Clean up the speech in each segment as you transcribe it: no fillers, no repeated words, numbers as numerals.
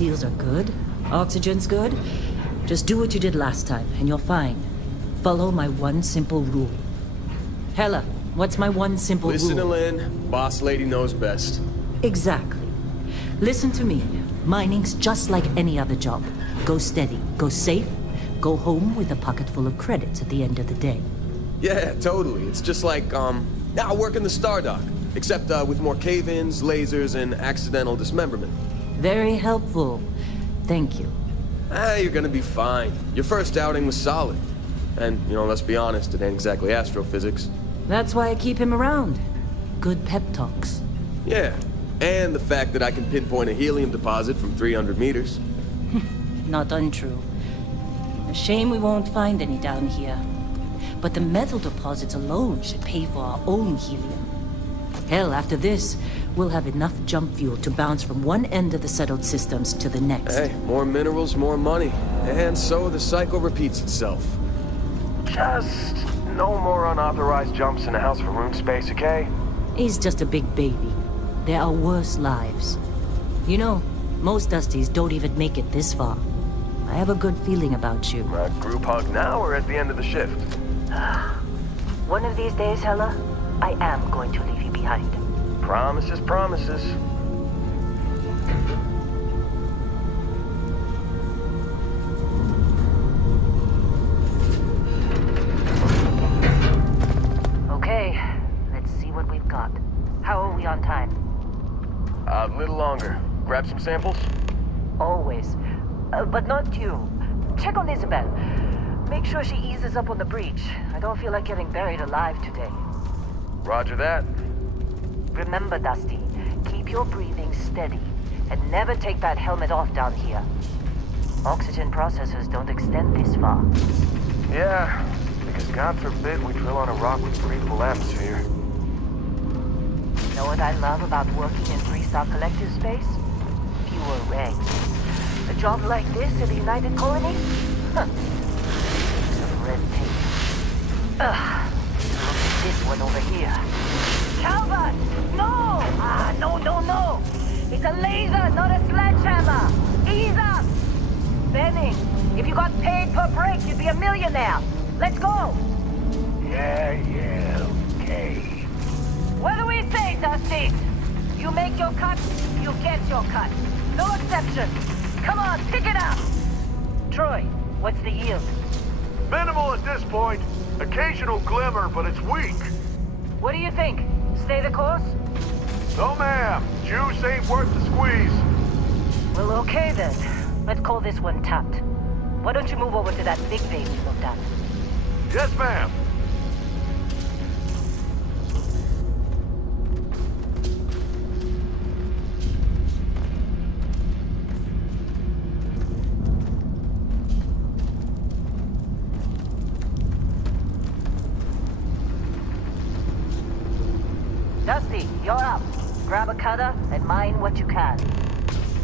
seals are good, oxygen's good, just do what you did last time, and you're fine. Follow my one simple rule. Hella, what's my one simple Listen to rule? Lynn. Boss lady knows best. Exactly. Listen to me. Mining's just like any other job. Go steady, go safe, go home with a pocket full of credits at the end of the day. Yeah, totally. It's just like, I work in the Stardock. Except, with more cave-ins, lasers, and accidental dismemberment. Very helpful. Thank you. You're gonna be fine. Your first outing was solid. And, let's be honest, it ain't exactly astrophysics. That's why I keep him around. Good pep talks. Yeah, and the fact that I can pinpoint a helium deposit from 300 meters. Not untrue. A shame we won't find any down here. But the metal deposits alone should pay for our own helium. Hell, after this, we'll have enough jump fuel to bounce from one end of the settled systems to the next. Hey, more minerals, more money. And so the cycle repeats itself. Just no more unauthorized jumps in the house for room space, okay? He's just a big baby. There are worse lives. You know, most Dusties don't even make it this far. I have a good feeling about you. A group hug now or at the end of the shift? One of these days, Hella, I am going to leave you behind. Promises, promises. Okay, let's see what we've got. How are we on time? A little longer. Grab some samples? Always. But not you. Check on Isabel. Make sure she eases up on the breach. I don't feel like getting buried alive today. Roger that. Remember, Dusty, keep your breathing steady and never take that helmet off down here. Oxygen processors don't extend this far. Yeah, because God forbid we drill on a rock with breathable atmosphere. Know what I love about working in three-star collective space? Fewer regs. A job like this in the United Colony? Huh. Some red tape. Ugh. Look at this one over here. Calvert! No! No! It's a laser, not a sledgehammer! Ease up! Benning, if you got paid per break, you'd be a millionaire. Let's go! Yeah, okay. What do we say, Dusty? You make your cut, you get your cut. No exceptions. Come on, pick it up! Troy, what's the yield? Minimal at this point. Occasional glimmer, but it's weak. What do you think? Stay the course? No, ma'am. Juice ain't worth the squeeze. Well, okay then. Let's call this one tapped. Why don't you move over to that big vein you looked at? Yes, ma'am. Dusty, you're up. Grab a cutter and mine what you can.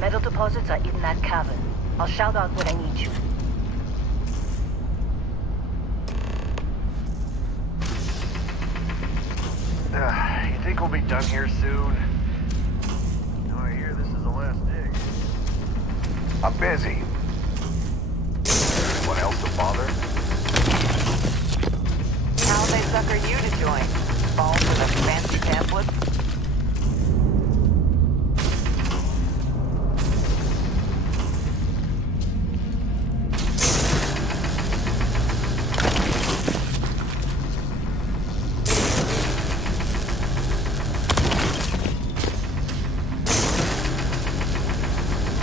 Metal deposits are in that cavern. I'll shout out when I need you. You think we'll be done here soon? No, I hear this is the last dig. I'm busy. Anyone else to bother? How they sucker you to join? Fall for the fancy pamphlets?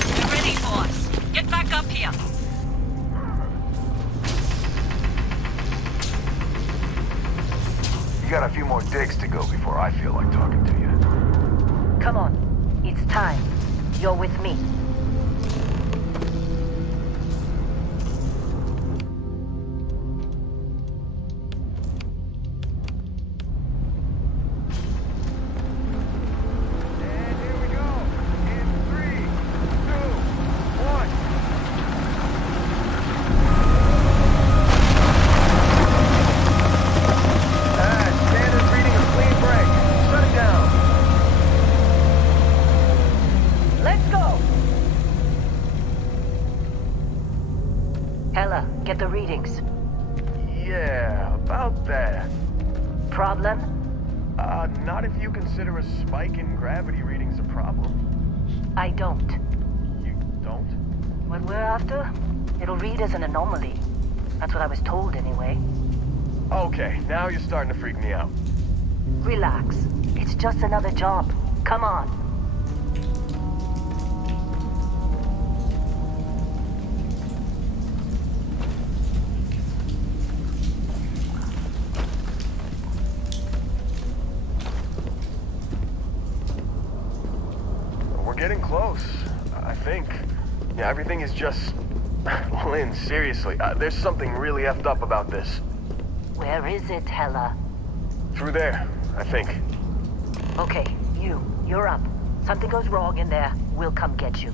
Get ready, boss. Get back up here. You got a few more digs to go before I feel like talking to you. Come on. It's time. You're with me. And here we go. In 3, 2, 1. Standard reading of clean break. Shut it down. Let's go. readings. Yeah, about that. Problem? Not if you consider a spike in gravity readings a problem. I don't. You don't? What we're after? It'll read as an anomaly. That's what I was told anyway. Okay, now you're starting to freak me out. Relax. It's just another job. Come on. We're getting close, I think. Yeah, everything is just... Lynn, seriously, there's something really effed up about this. Where is it, Hella? Through there, I think. Okay, you're up. Something goes wrong in there, we'll come get you.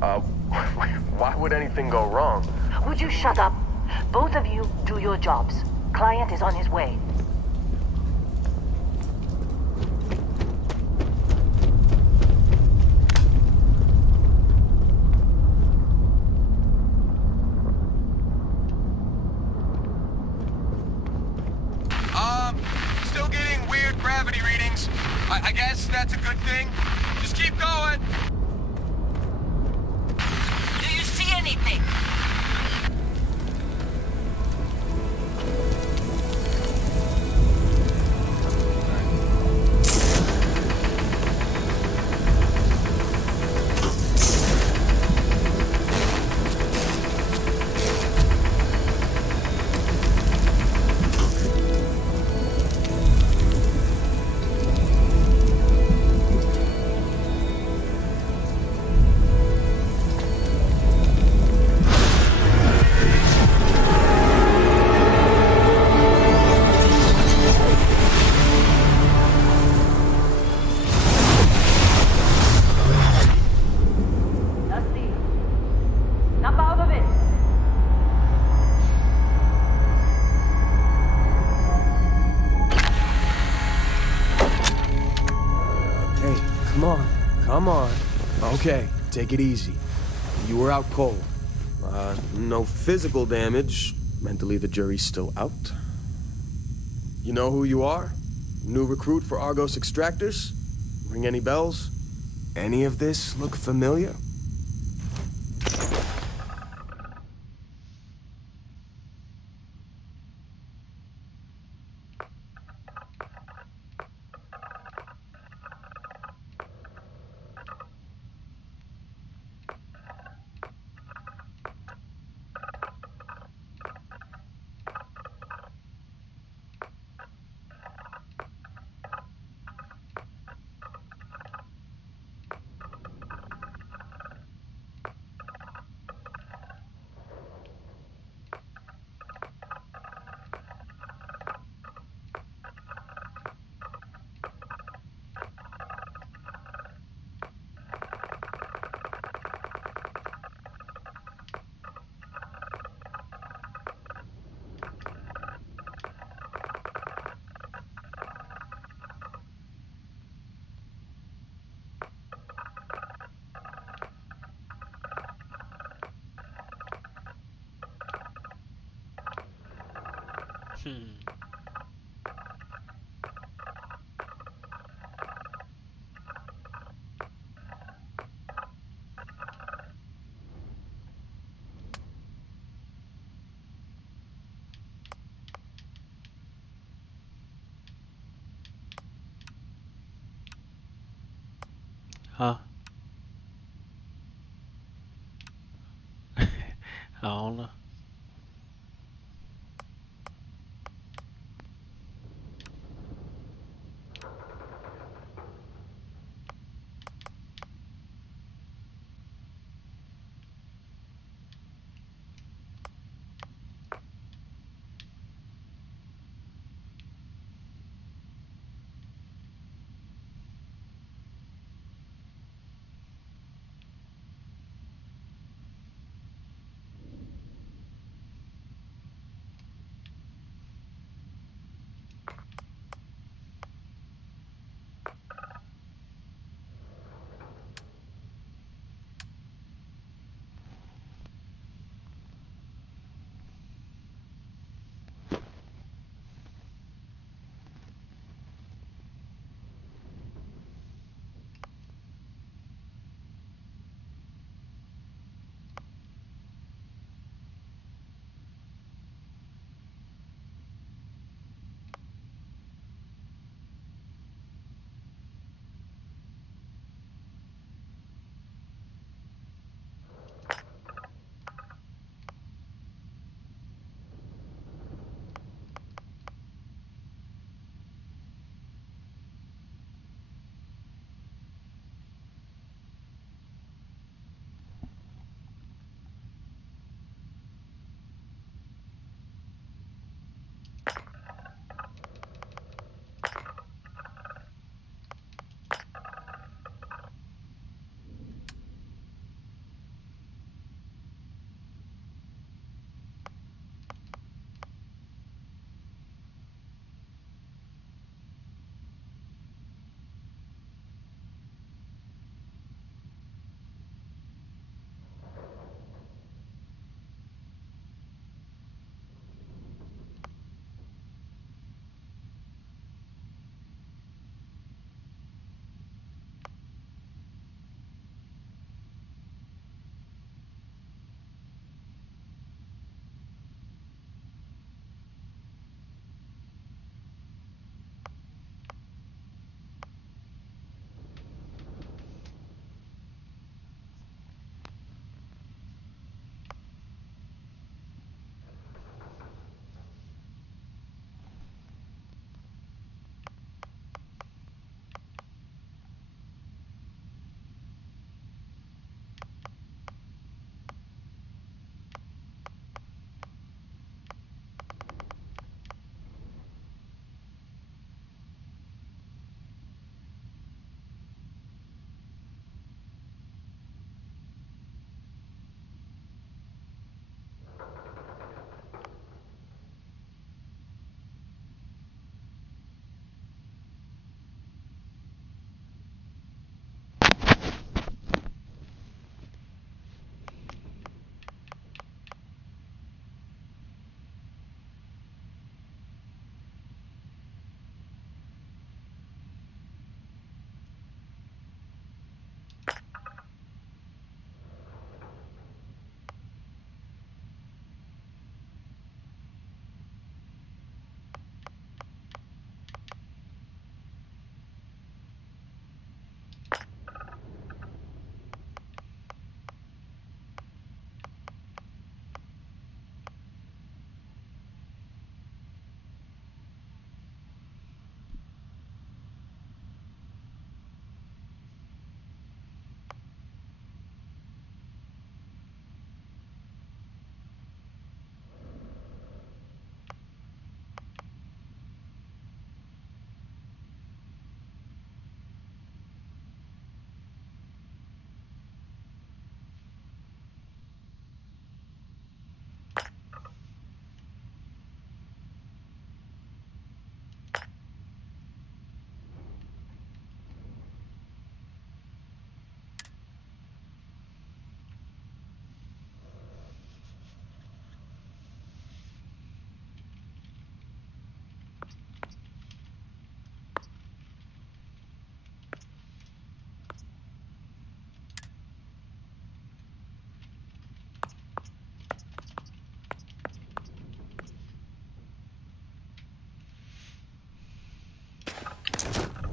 Why would anything go wrong? Would you shut up? Both of you do your jobs. Client is on his way. Still getting weird gravity readings. I guess that's a good thing. Just keep going. Do you see anything? Dusty, snap out of it. Hey, come on. Come on. Okay, take it easy. You were out cold. No physical damage. Mentally, the jury's still out. You know who you are? New recruit for Argos Extractors? Ring any bells? Any of this look familiar? Huh? I don't know.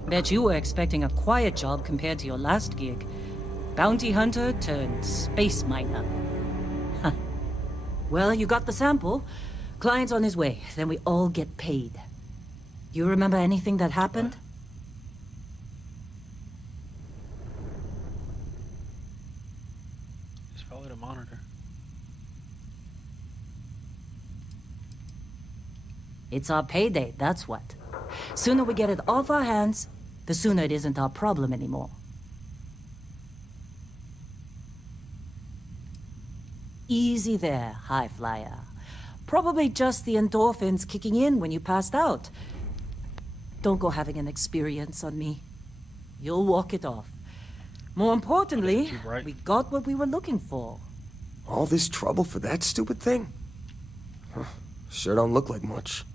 Bet you were expecting a quiet job compared to your last gig. Bounty hunter turned space miner. Huh. Well, you got the sample. Client's on his way, then we all get paid. You remember anything that happened? Just follow the monitor. It's our payday, that's what. Sooner we get it off our hands, the sooner it isn't our problem anymore. Easy there, high flyer. Probably just the endorphins kicking in when you passed out. Don't go having an experience on me. You'll walk it off. More importantly, Right. we got what we were looking for. All this trouble for that stupid thing? Huh. Sure don't look like much.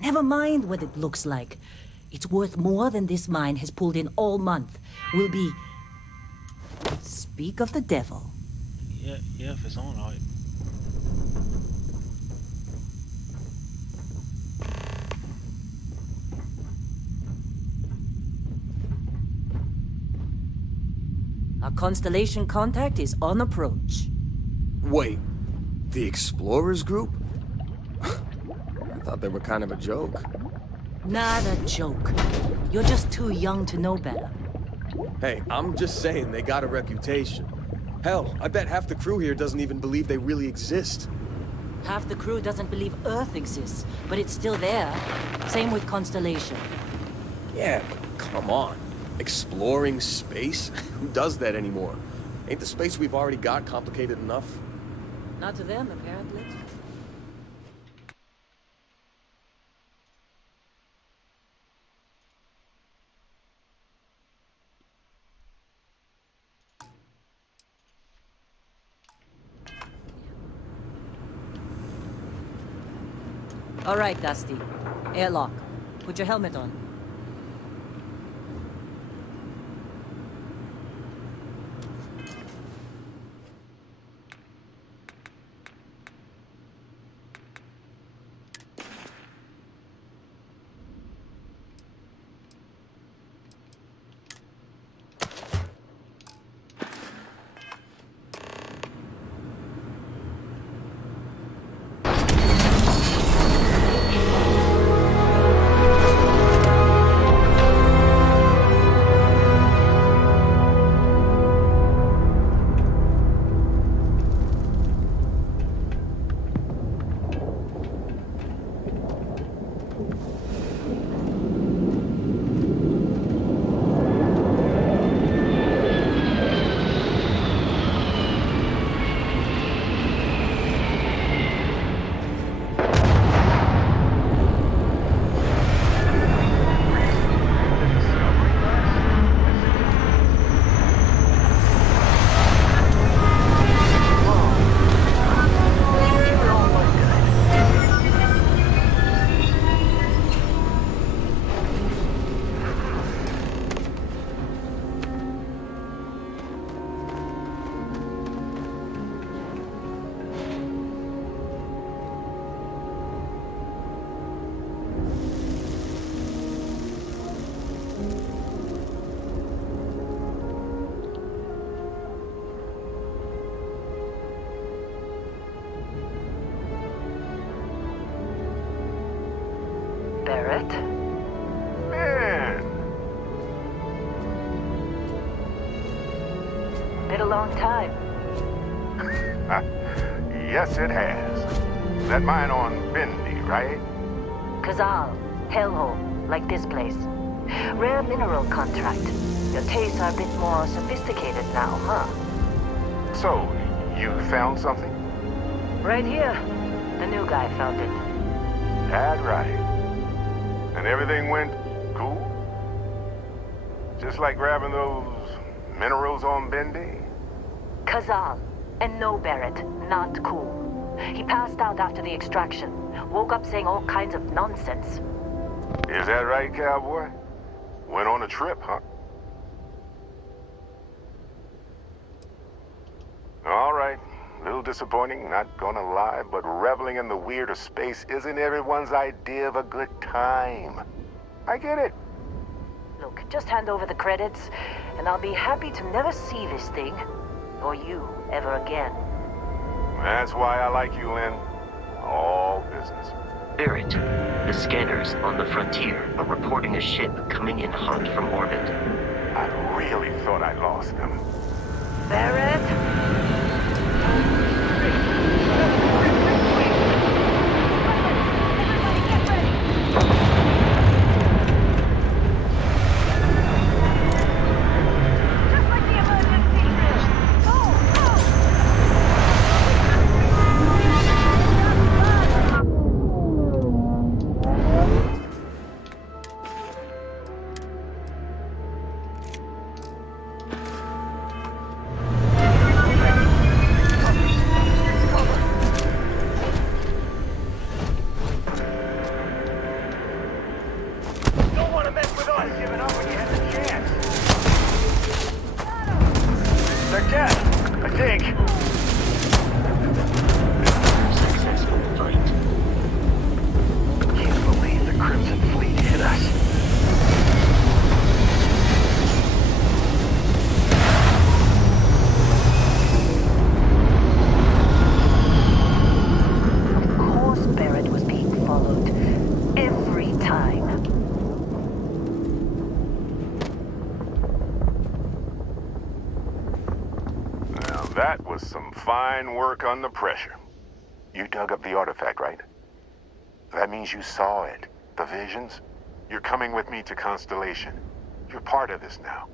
Never mind what it looks like. It's worth more than this mine has pulled in all month. We'll be... Speak of the devil. Yeah, if it's on, alright. Our constellation contact is on approach. Wait, the Explorers group? I thought they were kind of a joke. Not a joke. You're just too young to know better. Hey, I'm just saying they got a reputation. Hell, I bet half the crew here doesn't even believe they really exist. Half the crew doesn't believe Earth exists, but it's still there. Same with Constellation. Yeah, but come on. Exploring space? Who does that anymore? Ain't the space we've already got complicated enough? Not to them, apparently. All right, Dusty. Airlock. Put your helmet on. Barrett? Man, Been a long time. yes it has. That mine on Bendy, right? Kazal, hellhole, like this place. Rare mineral contract. Your tastes are a bit more sophisticated now, huh? So, you found something? Right here. The new guy found it. That right. And everything went cool? Just like grabbing those minerals on Bendy? Kazal. And no, Barrett, not cool. He passed out after the extraction. Woke up saying all kinds of nonsense. Is that right, cowboy? Went on a trip, huh? All right. A little disappointing, not gonna lie, but reveling in the weird of space isn't everyone's idea of a good time. I get it. Look, just hand over the credits, and I'll be happy to never see this thing, or you, ever again. That's why I like you, Lynn. All business. Barrett, the scanners on the frontier are reporting a ship coming in hot from orbit. I really thought I lost them. Barrett? Just like the emergency drill. Go, go! Don't want to mess with us. Giving up when you had the chance. They're dead, I think. Successful fight. Can't believe the Crimson Fleet hit us. Of course Barrett was being followed. Every time. Now that was some fine work under pressure. You dug up the artifact, right? That means you saw it. The visions? You're coming with me to Constellation. You're part of this now.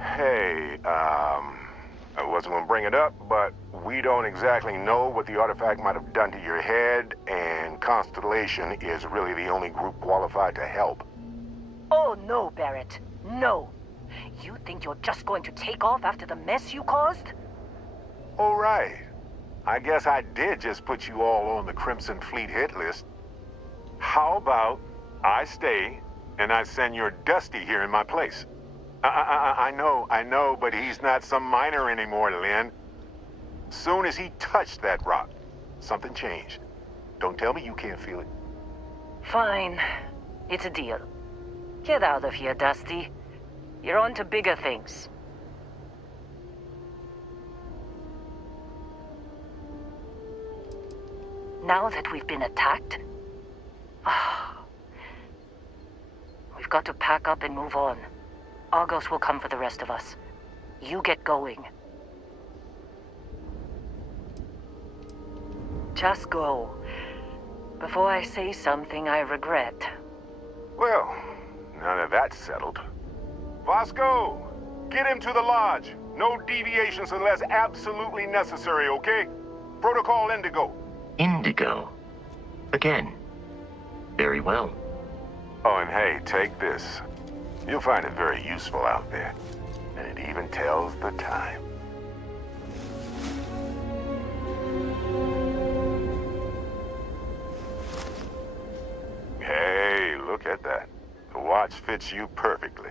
Hey, I wasn't gonna bring it up, but we don't exactly know what the artifact might have done to your head, and Constellation is really the only group qualified to help. Oh no, Barrett. No. You think you're just going to take off after the mess you caused? All right. I guess I did just put you all on the Crimson Fleet hit list. How about I stay and I send your Dusty here in my place? I know, but he's not some miner anymore, Lynn. Soon as he touched that rock, something changed. Don't tell me you can't feel it. Fine. It's a deal. Get out of here, Dusty. You're on to bigger things. Now that we've been attacked, we've got to pack up and move on. Argos will come for the rest of us. You get going. Just go. Before I say something I regret. Well, now that that's settled. Vasco, get him to the lodge. No deviations unless absolutely necessary, okay? Protocol Indigo. Indigo. Again. Very well. Oh, and hey, take this. You'll find it very useful out there. And it even tells the time. Hey, look at that. The watch fits you perfectly.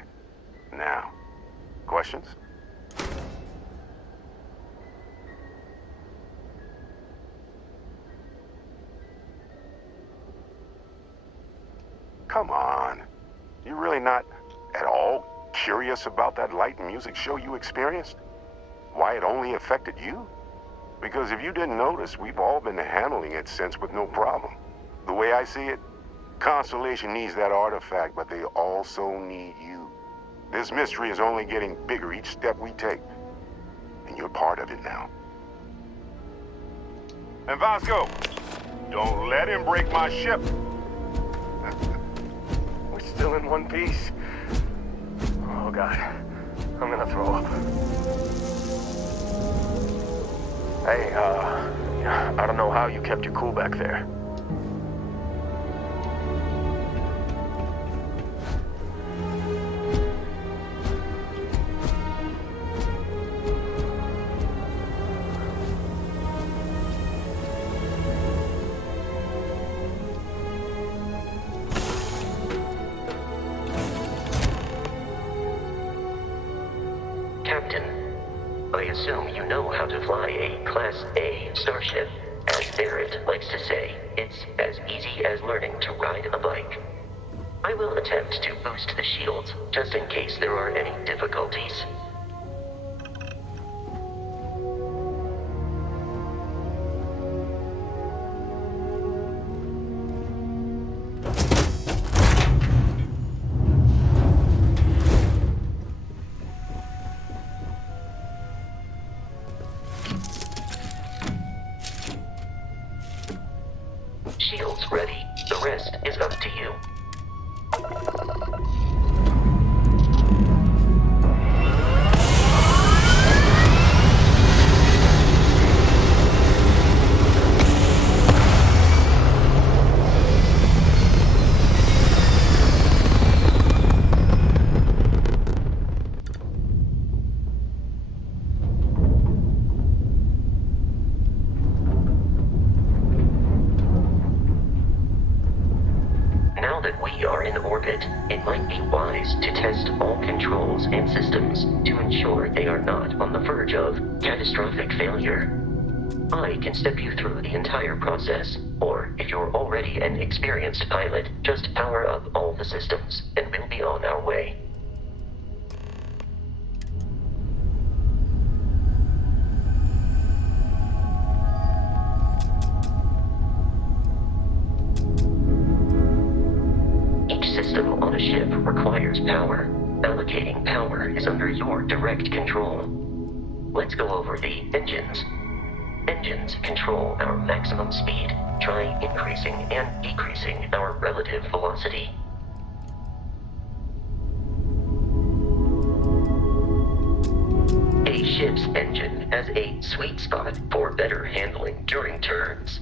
Now, questions? Come on. You really not at all curious about that light and music show you experienced? Why it only affected you? Because if you didn't notice, we've all been handling it since with no problem. The way I see it, Constellation needs that artifact, but they also need you. This mystery is only getting bigger each step we take. And you're part of it now. And Vasco, don't let him break my ship. We're still in one piece. Oh God, I'm gonna throw up. Hey, I don't know how you kept your cool back there. Captain, I assume you know how to fly a Class A starship. As Barrett likes to say, it's as easy as learning to ride a bike. I will attempt to boost the shields, just in case there are any difficulties. Shields ready. The rest is up to you. Now that we are in orbit, it might be wise to test all controls and systems to ensure they are not on the verge of catastrophic failure. I can step you through the entire process, or if you're already an experienced pilot, just power up all the systems, and we'll be on our way. System on a ship requires power. Allocating power is under your direct control. Let's go over the engines. Engines control our maximum speed. Try increasing and decreasing our relative velocity. A ship's engine has a sweet spot for better handling during turns.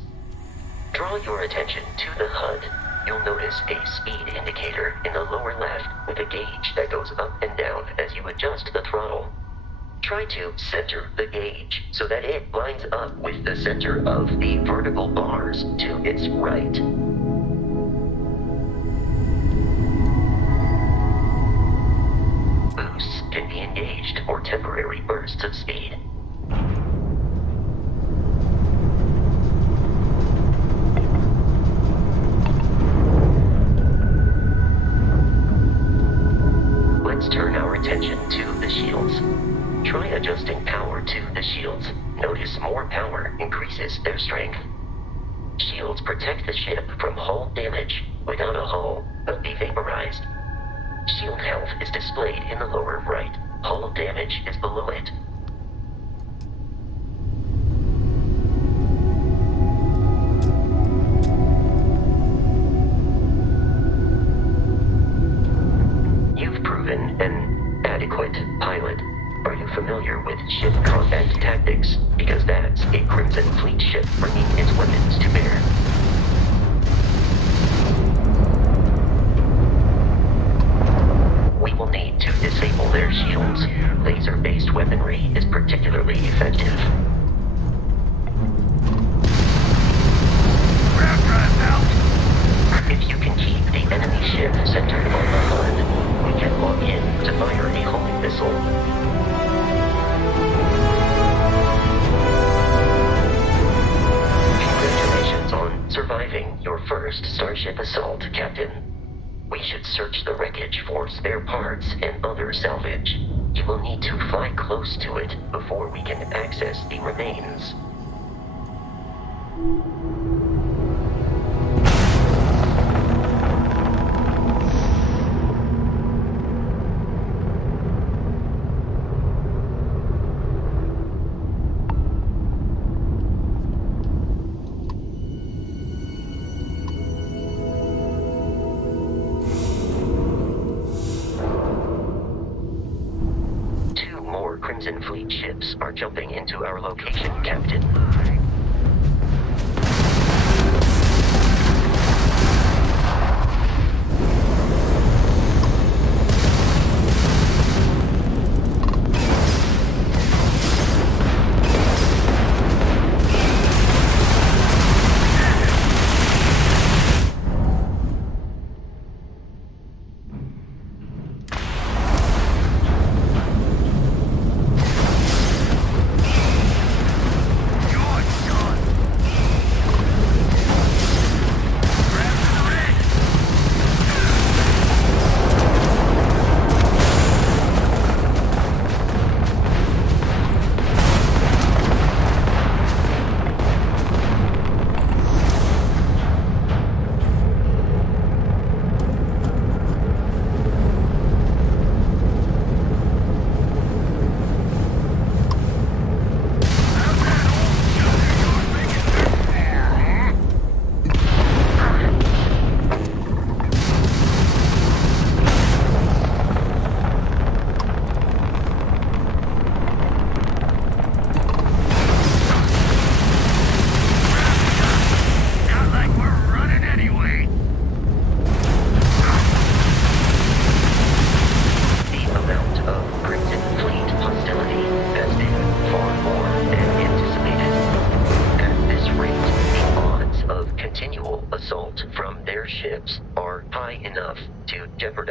Draw your attention to the HUD. You'll notice a speed indicator in the lower left with a gauge that goes up and down as you adjust the throttle. Try to center the gauge so that it lines up with the center of the vertical bars to its right. Boosts can be engaged for temporary bursts of speed. Let's turn our attention to the shields. Try adjusting power to the shields. Notice more power increases their strength. Shields protect the ship from hull damage. Without a hull, they'll be vaporized. Shield health is displayed in the lower right. Hull damage is below it. An adequate pilot. Are you familiar with ship combat tactics? Because that's a Crimson Fleet ship bringing its weapons to bear. We will need to disable their shields. Laser-based weaponry is particularly effective. If you can keep the enemy ship centered on the HUD, we can lock in to fire a homing missile. Congratulations on surviving your first Starship assault, Captain. We should search the wreckage for spare parts and other salvage. You will need to fly close to it before we can access the remains. Crimson Fleet ships are jumping into our location, Captain.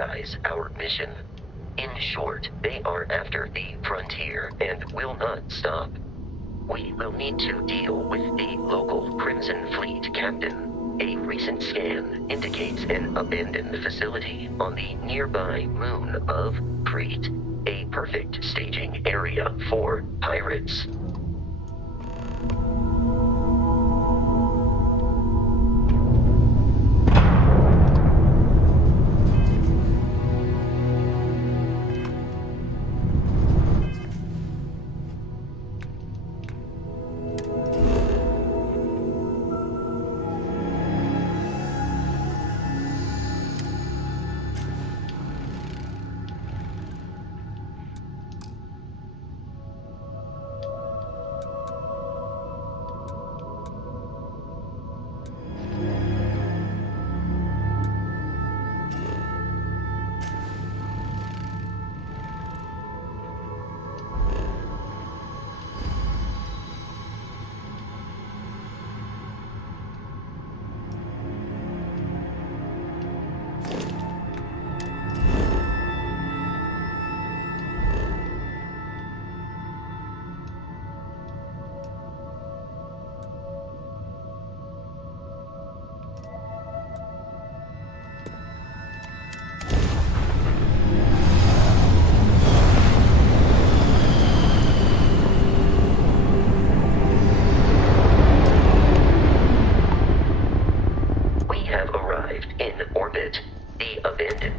jeopardize our mission. In short, they are after the frontier and will not stop. We will need to deal with the local Crimson Fleet captain. A recent scan indicates an abandoned facility on the nearby moon of Crete, a perfect staging area for pirates.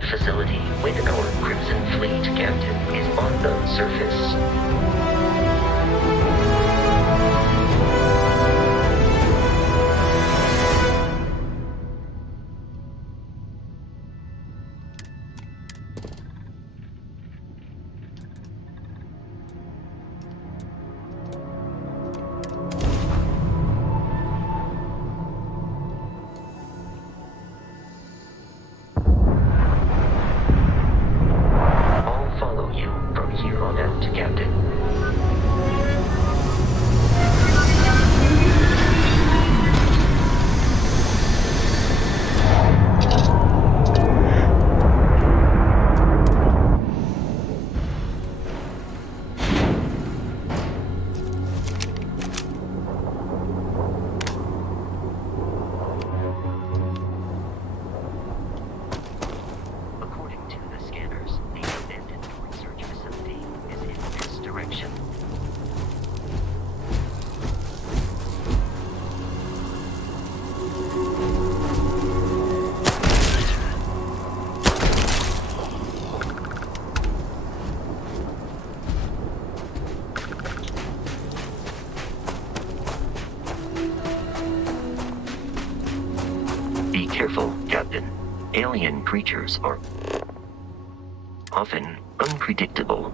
Facility when our Crimson Fleet captain is on the surface. Careful, Captain. Alien creatures are often unpredictable.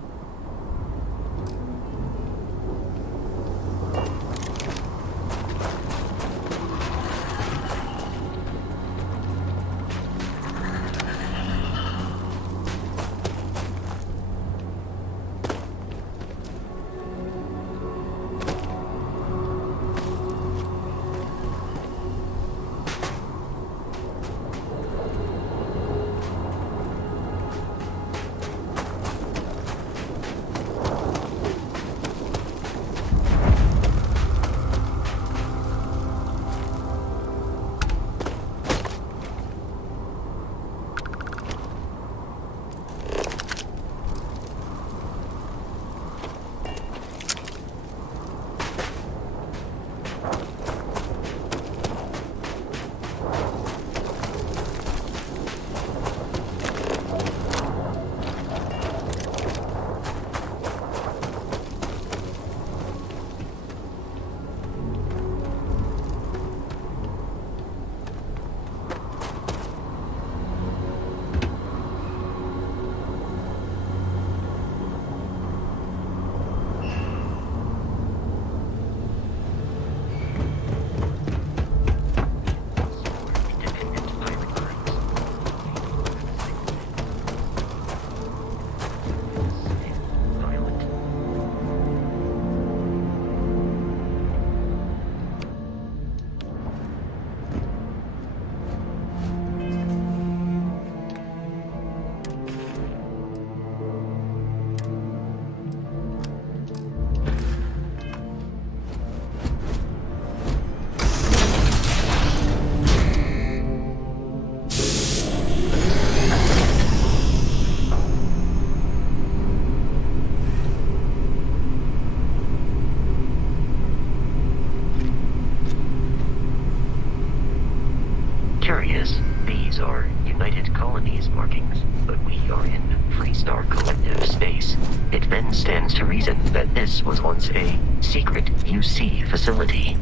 on these markings, but we are in Freestar Collective space. It then stands to reason that this was once a secret UC facility.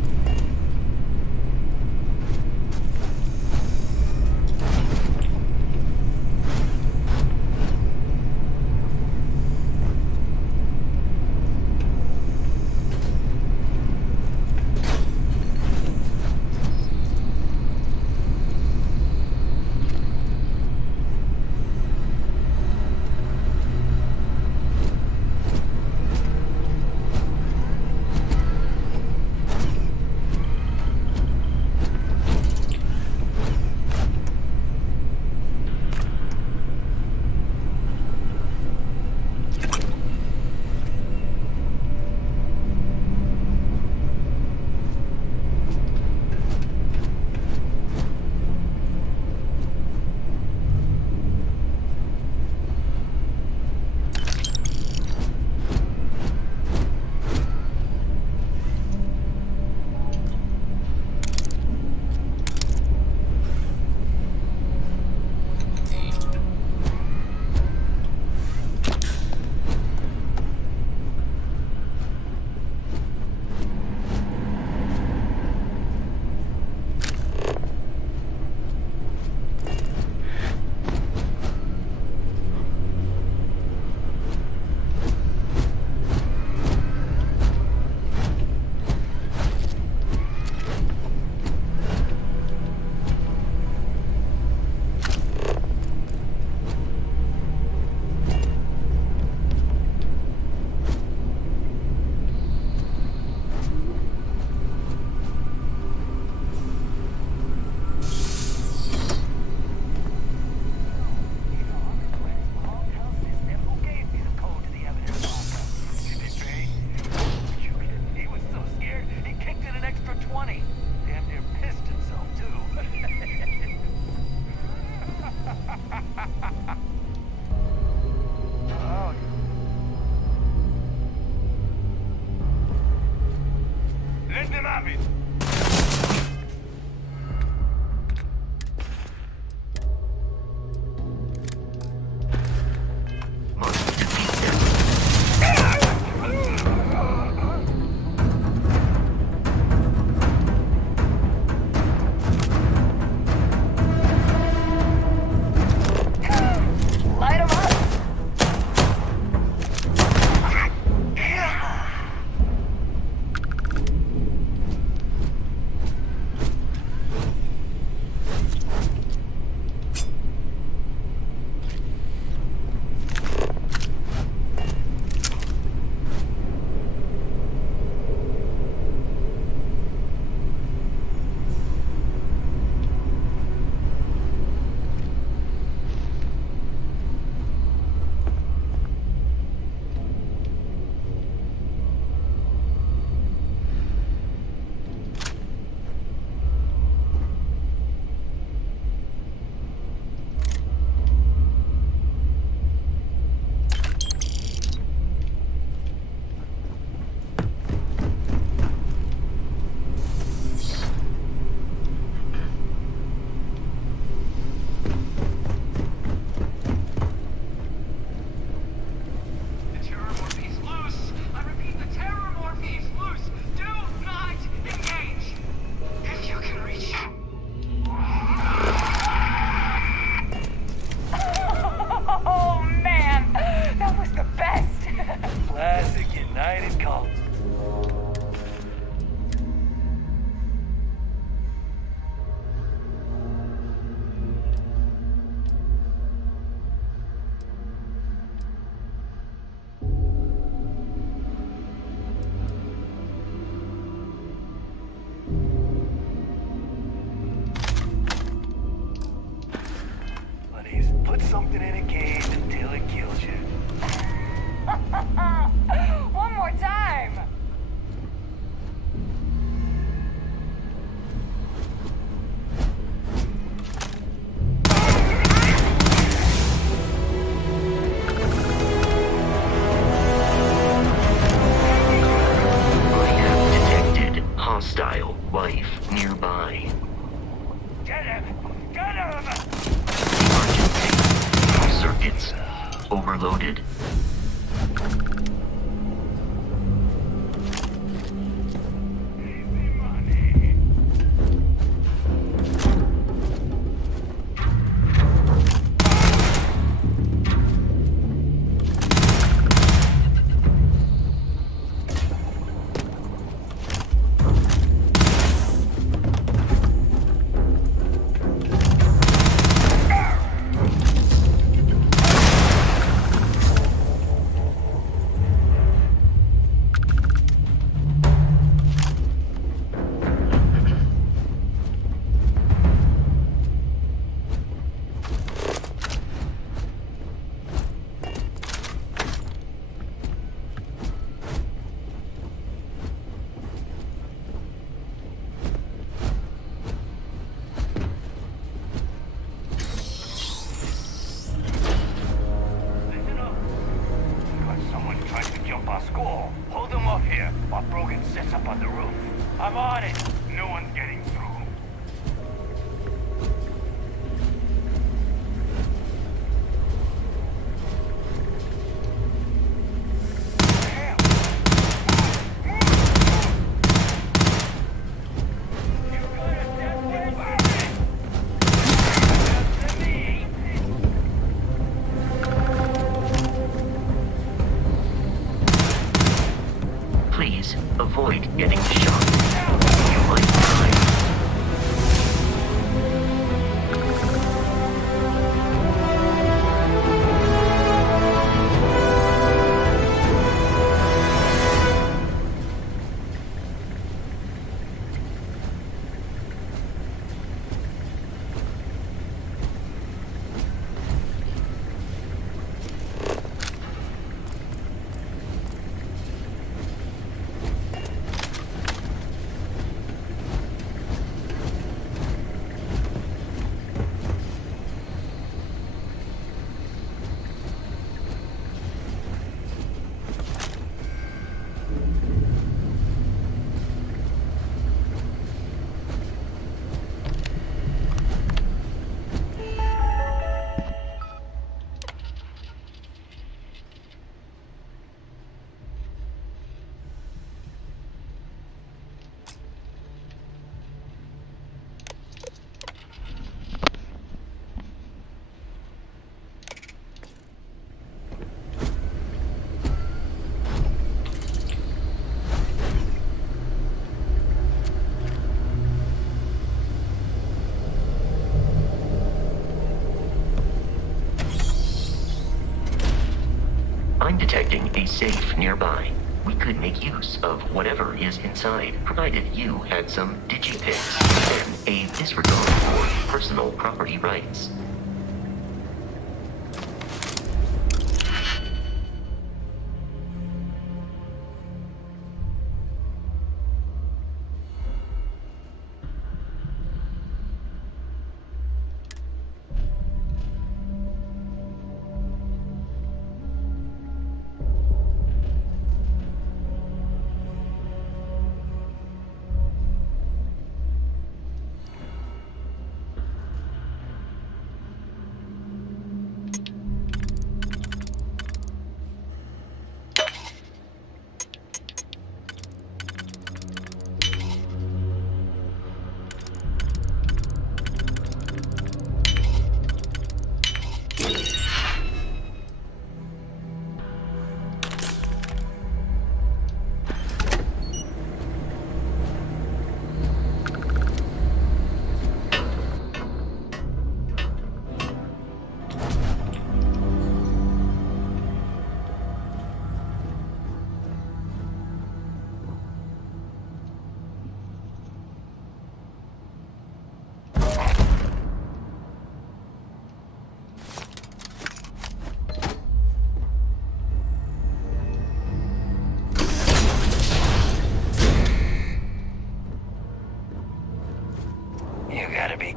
something in a cage until it kills you. One more time! I have detected hostile life nearby. Get him! Get him! Emergency loaded. Listen up. Got someone trying to jump our school. Hold them off here while Brogan sets up on the roof. I'm on it. No one's getting through. Please avoid getting shot. You might die. I'm detecting a safe nearby. We could make use of whatever is inside, provided you had some digipicks and a disregard for personal property rights.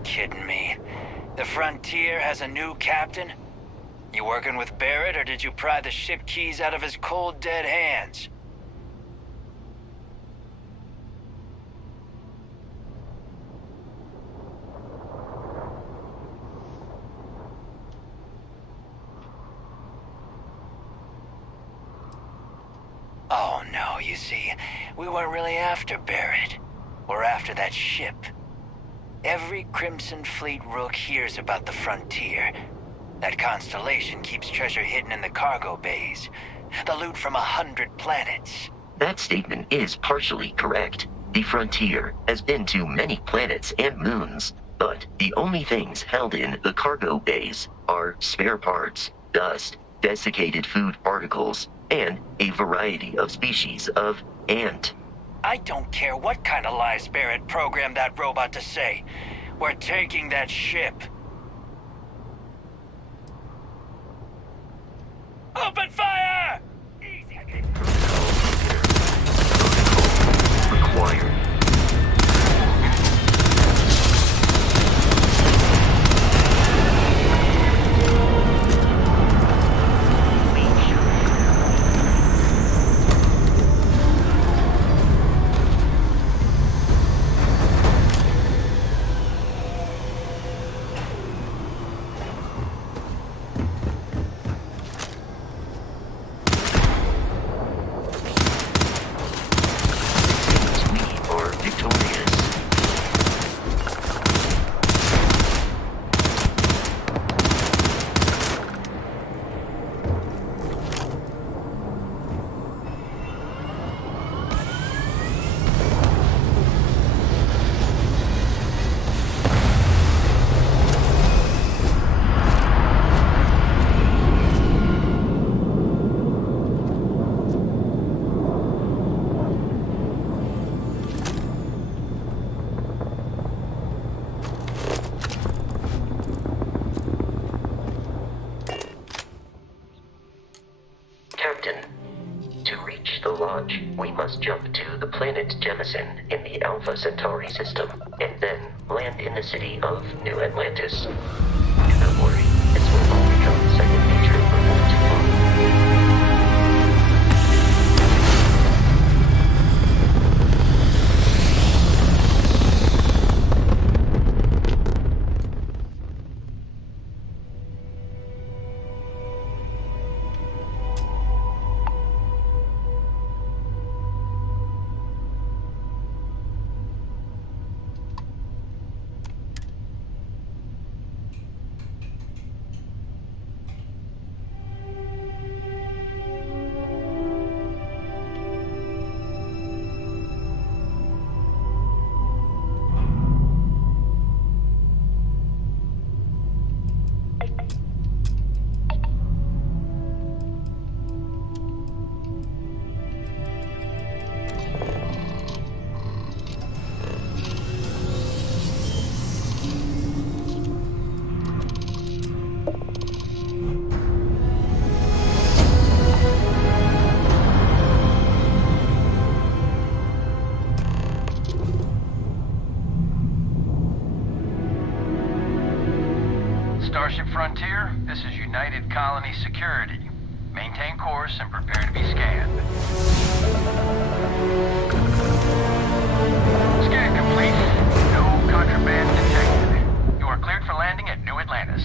Kidding me? The Frontier has a new captain? You working with Barrett, or did you pry the ship keys out of his cold, dead hands? see, we weren't really after Barrett. We're after that ship. Every Crimson Fleet rook hears about the Frontier. That constellation keeps treasure hidden in the cargo bays. The loot from 100 planets. That statement is partially correct. The Frontier has been to many planets and moons, but the only things held in the cargo bays are spare parts, dust, desiccated food particles, and a variety of species of ant. I don't care what kind of lies Barrett programmed that robot to say. We're taking that ship. Open fire! Easy. Required. We must jump to the planet Jemison in the Alpha Centauri system, and then land in the city of New Atlantis. Do not worry, this will all become second nature before too long. Starship Frontier, this is United Colony Security. Maintain course and prepare to be scanned. Scan complete. No contraband detected. You are cleared for landing at New Atlantis.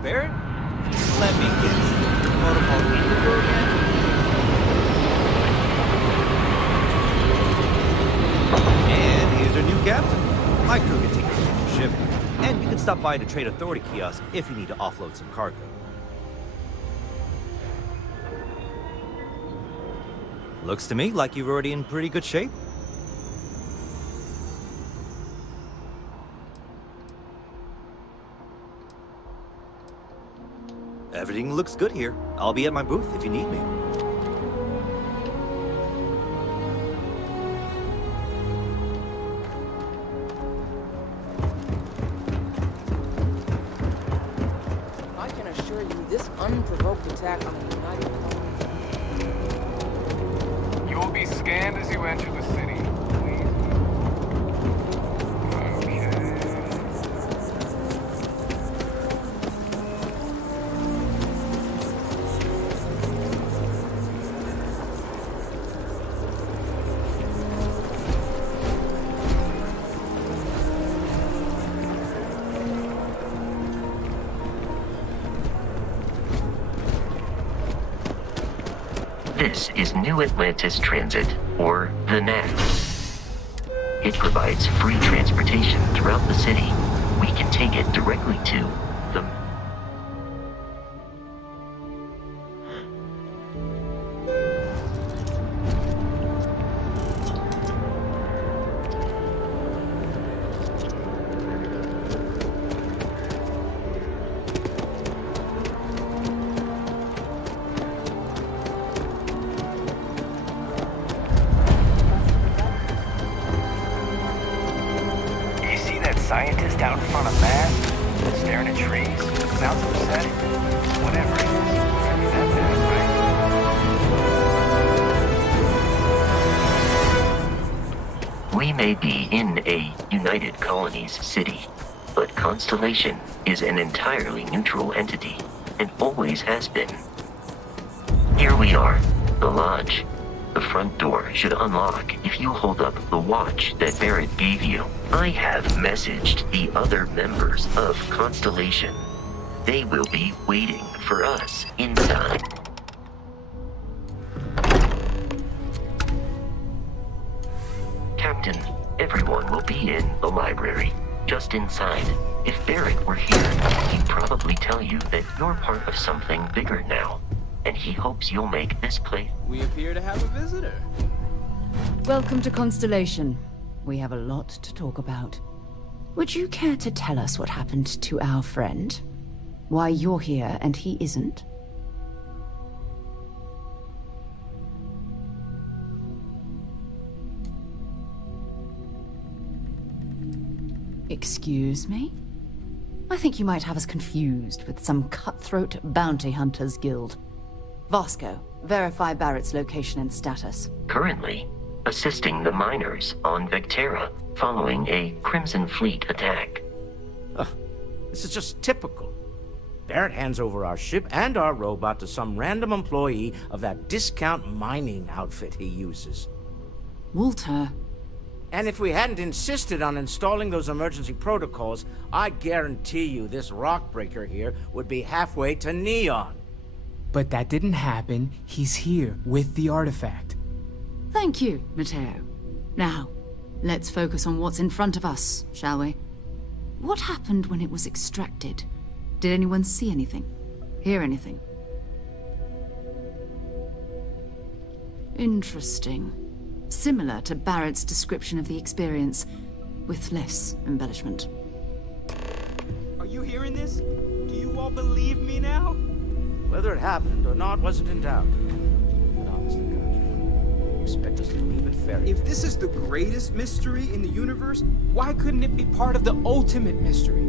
Barrett? Let me guess. Protocol Indigo again? And here's our new captain. My crew can take care of your ship. And you can stop by the Trade Authority kiosk if you need to offload some cargo. Looks to me like you're already in pretty good shape. Everything looks good here. I'll be at my booth if you need me. attack on the United colony. You will be scanned as you enter the city. Please. Okay. This is New Atlantis Transit, or the NAT. It provides free transportation throughout the city. We can take it directly to the... Scientist out in front of that, staring at trees. Sounds upset. Whatever it is, can't be that bad, right? We may be in a United Colonies city, but Constellation is an entirely neutral entity, and always has been. Here we are, the Lodge. The front door should unlock if you hold up the watch that Barrett gave you. I have messaged the other members of Constellation. They will be waiting for us inside. Captain, everyone will be in the library, just inside. If Barrett were here, he'd probably tell you that you're part of something bigger now. And he hopes you'll make this place. We appear to have a visitor. Welcome to Constellation. We have a lot to talk about. Would you care to tell us what happened to our friend? Why you're here and he isn't? Excuse me? I think you might have us confused with some cutthroat bounty hunters guild. Vasco, verify Barrett's location and status. Currently, assisting the miners on Vectera following a Crimson Fleet attack. This is just typical. Barrett hands over our ship and our robot to some random employee of that discount mining outfit he uses. Walter. And if we hadn't insisted on installing those emergency protocols, I guarantee you this rock breaker here would be halfway to Neon. But that didn't happen. He's here with the artifact. Thank you, Mateo. Now, let's focus on what's in front of us, shall we? What happened when it was extracted? Did anyone see anything? Hear anything? Interesting. Similar to Barrett's description of the experience, with less embellishment. Are you hearing this? Do you all believe me now? Whether it happened or not wasn't in doubt. But honestly, Gotcha, you expect us to believe in fairy? If this is the greatest mystery in the universe, why couldn't it be part of the ultimate mystery?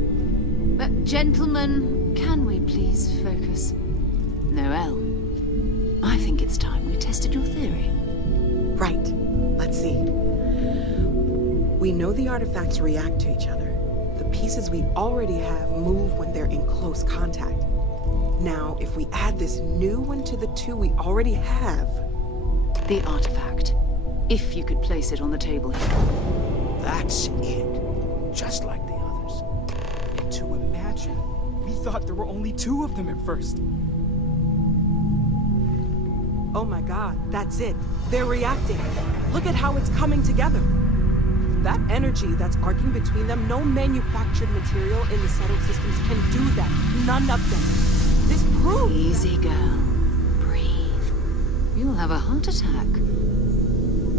But gentlemen, can we please focus? Noel, I think it's time we tested your theory. Right. Let's see. We know the artifacts react to each other. The pieces we already have move when they're in close contact. Now, if we add this new one to the two we already have... The artifact. If you could place it on the table here. That's it. Just like the others. And to imagine, we thought there were only two of them at first. Oh my god, that's it. They're reacting. Look at how it's coming together. That energy that's arcing between them, no manufactured material in the settled systems can do that. None of them. This proves... Easy, girl. Breathe. You'll have a heart attack.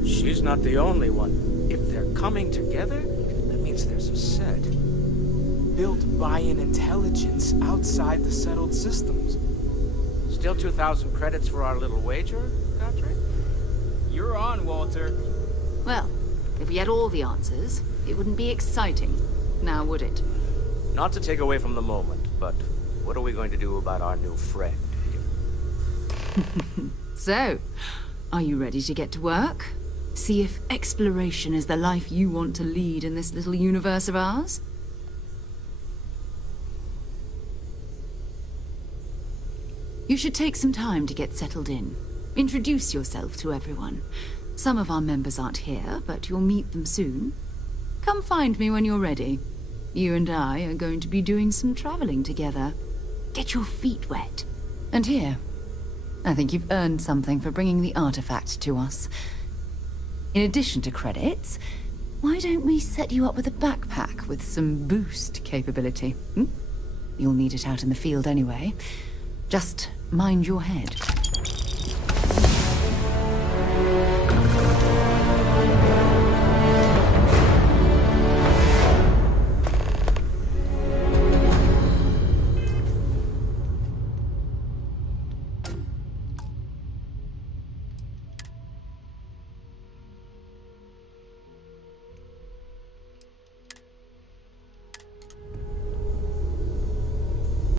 She's not the only one. If they're coming together, that means there's a set. Built by an intelligence outside the settled systems. Still 2,000 credits for our little wager, Godric? You're on, Walter. Well, if we had all the answers, it wouldn't be exciting, now would it? Not to take away from the moment, but what are we going to do about our new friend here? So, are you ready to get to work? See if exploration is the life you want to lead in this little universe of ours? You should take some time to get settled in. Introduce yourself to everyone. Some of our members aren't here, but you'll meet them soon. Come find me when you're ready. You and I are going to be doing some traveling together. Get your feet wet. And here, I think you've earned something for bringing the artifact to us. In addition to credits, why don't we set you up with a backpack with some boost capability? You'll need it out in the field anyway. Just mind your head.